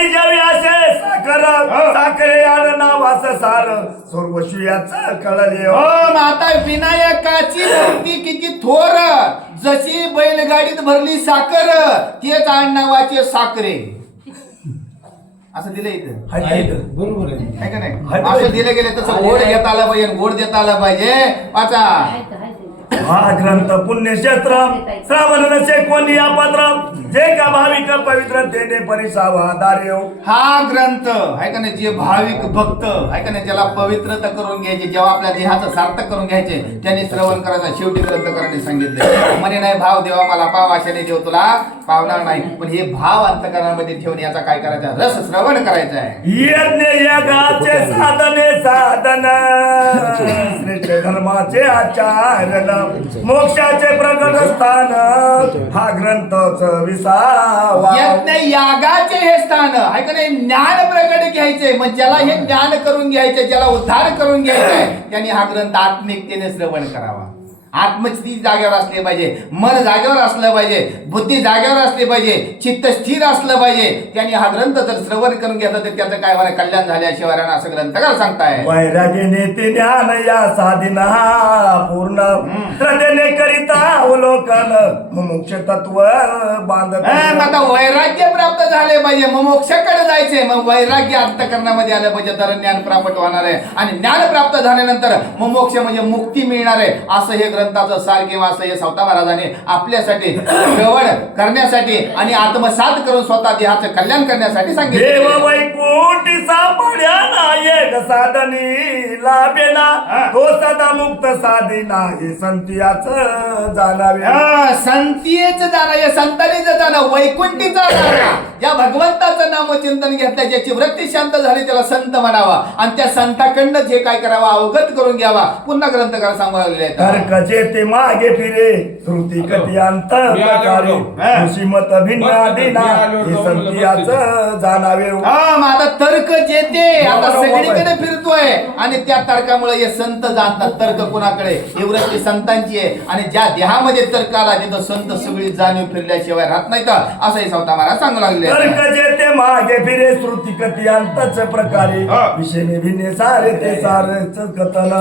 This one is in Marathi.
ज्यावी असे साखर साखरे आड नावाच सार सर्वशियाच कळले हो माता विनायकाची मूर्ती किती थोर, जशी बैलगाडीत भरली साखर तेच आडनावाचे साखरे. असं दिलं इथं बरोबर आहे का नाही? असं दिलं गेलं तसं गोड घेता आलं पाहिजे, गोड देता आलं पाहिजे. वाचा हा ग्रंथ पुण्यक्षेत्र श्रावण नसे कोणी या पत्र जे का भाविक पवित्र तेने परिसावा दार्यो. हा ग्रंथ आहे का नाही, जे भाविक भक्त आहे का नाही, ज्याला पवित्रता करून घ्यायचे, जेव्हा आपल्या देहाचं सार्थक करून घ्यायचे, त्यांनी श्रवण करायचा. शेवटी ग्रंथकारांनी सांगितलं म्हणे नाही भाव देवा मला पाव अशाने देव तुला पावणार नाही, पण हे भाव अंतकरणामध्ये ठेवून याचा काय करायचा, रस श्रवण करायचा आहे. यज्ञ यागाचे साधने साधन श्रेष्ठ धर्माचे आचार्य मोक्षाचे प्रगट स्थान हा ग्रंथच विसावा. यज्ञ यागाचे हे स्थान आहे का नाही, ज्ञान प्रगट घ्यायचे. मग ज्याला हे ज्ञान करून घ्यायचे, ज्याला उद्धार करून घ्यायचा आहे, त्यांनी हा ग्रंथ आत्मिकतेने श्रवण करावा. आत्मस्थिती जागेवर असले पाहिजे, मन जागेवर असलं पाहिजे, बुद्धी जागेवर असली पाहिजे, चित्त स्थिर असलं पाहिजे. त्यांनी हा ग्रंथ जर श्रवण करून घेतला तर त्याचं काय होणार, कल्याण झाल्याशिवाय राहणार असं ग्रंथकार सांगताय. वैराग्याने ते ज्ञान या साधिना पूर्ण श्रद्धेने करिता अवलोकन मोक्ष तत्व बांधत. आता वैराग्य प्राप्त झाले पाहिजे, मग मोक्षाकडे जायचे. मग वैराग्य अंतःकरणामध्ये आलं पाहिजे तर ज्ञान प्राप्त होणार आहे, आणि ज्ञान प्राप्त झाल्यानंतर मग मोक्ष म्हणजे मुक्ती मिळणार आहे. असं हे ग्रंथाचं सार किंवा असं हे सावता महाराजांनी आपल्यासाठी श्रवण करण्यासाठी आणि आत्मसात करून स्वतः देहाचं कल्याण करण्यासाठी सांगितले. देव वैकुंठी सापड्या नायक साधनी लाभेना तो सदा मुक्त साधिना हे संतियाच जाणावे. संतीच जाणं, संतानीच जाणं, वैकुंठीचा जाणं. ज्या भगवंताचं नामचिंतन घेतलं, ज्याची वृत्ती शांत झाली त्याला संत म्हणावा, आणि त्या संताकडनं जे काय करावा अवगत करून घ्यावा. पुन्हा ग्रंथकार सांगू लागलेले आहेत. तर्क जे ते मागे फिरे श्रुती कधी अंत मत भिन्न दिना हे संतियाच जाणावे. आता तर्क जे ते आता सगळीकडे फिरतोय, आणि त्या तर्कामुळे हे संत जाणतात. तर्क कुणाकडे, ही वृत्ती संतांची आहे, आणि ज्या देहामध्ये तर्क आला तिथं संत सगळी जाणीव फिरल्याशिवाय राहत नाही. तर असंही सावता महाराज सांगू लागले. तर्क जे ते मागे फिरे श्रुती कधी अंतच प्रकारे विषय भिन्न सारे ते सारच कथन.